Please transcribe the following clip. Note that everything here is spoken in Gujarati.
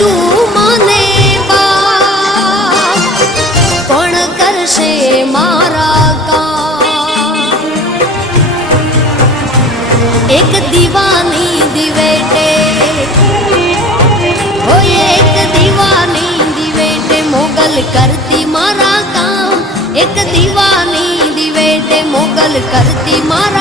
તું મને બાપ કોણ કરશે મારા કામ એક દીવાની દિવેટે હોય એક દીવાની દિવેટે મોગલ કરતી મારા કામ એક દીવાની દિવેટે મોગલ કરતી મારા